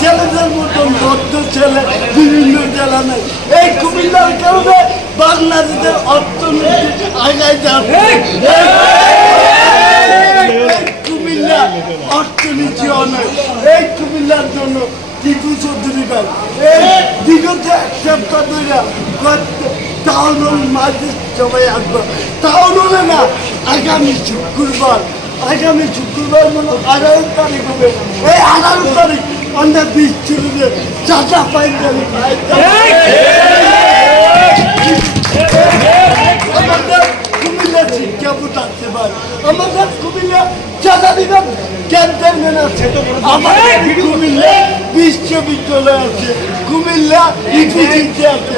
ছেলেদের মতন ভদ্র ছেলে বিভিন্ন জেলা নেই। এই কুমিল্লার কারণে বাংলাদেশের অর্থনীতি আগায় যাচ্ছে। কুমিল্লা অর্থনীতি অনেক। এই কুমিল্লার জন্য টিপু চৌধুরী ভাই এই বিগত এক সপ্তাহ ধরে টাউন হল মাঝে সবাই আসবে। টাউন হলে না আগামী শুক্রবার মানে 11 তারিখ হবে। এই 11 তারিখ আমরা বিচ্ছিন্ন চাচা পাই আমাদের কুমিল্লা শিক্ষা থাকতে পারে। আমাদের কুমিল্লা চাচা দিবেন ক্যান্টনমেন্ট আছে, আমাদের কুমিল্লা বিশ্ববিদ্যালয় আছে, কুমিল্লা ইউনিভার্সিটি আছে।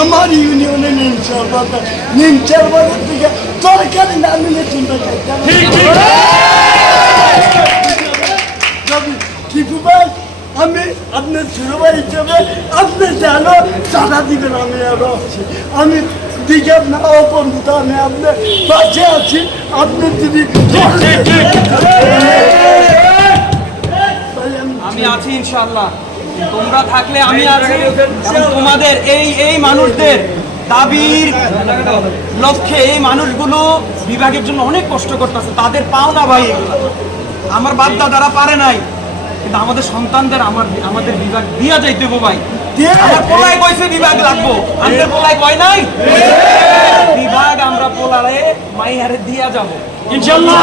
আমার ইউনিয়নে নিমচারবাদের দিকে সরকারি না নিলে চিন্তা টিপু ভাই আমি আপনার ছোট ভাই হিসেবে আপনি জানো সারা দিবেন। আমি আরো আছি, আমি দিকে না বন্ধুতা আমি আপনার পাশে আছি। আপনি যদি আমি আছি ইনশাআল্লাহ, তোমরা থাকলে আমি আছি। তোমাদের এই মানুষদের দাবির লক্ষ্যে এই মানুষগুলো বিভাগের জন্য অনেক কষ্ট করতেছে, তাদের পাও না ভাই। এগুলো আমার বাপ দাদারা পারে নাই, কিন্তু আমাদের সন্তানদের আমাদের বিভাগ দিয়া যাইতে ভাই। আমার পোলায় কইছে বিভাগ লাগবো, আমাদের পোলায় কয় নাই বিভাগ। আমরা পোলারে মাইয়ারে দিয়া যাবো ইনশাআল্লাহ।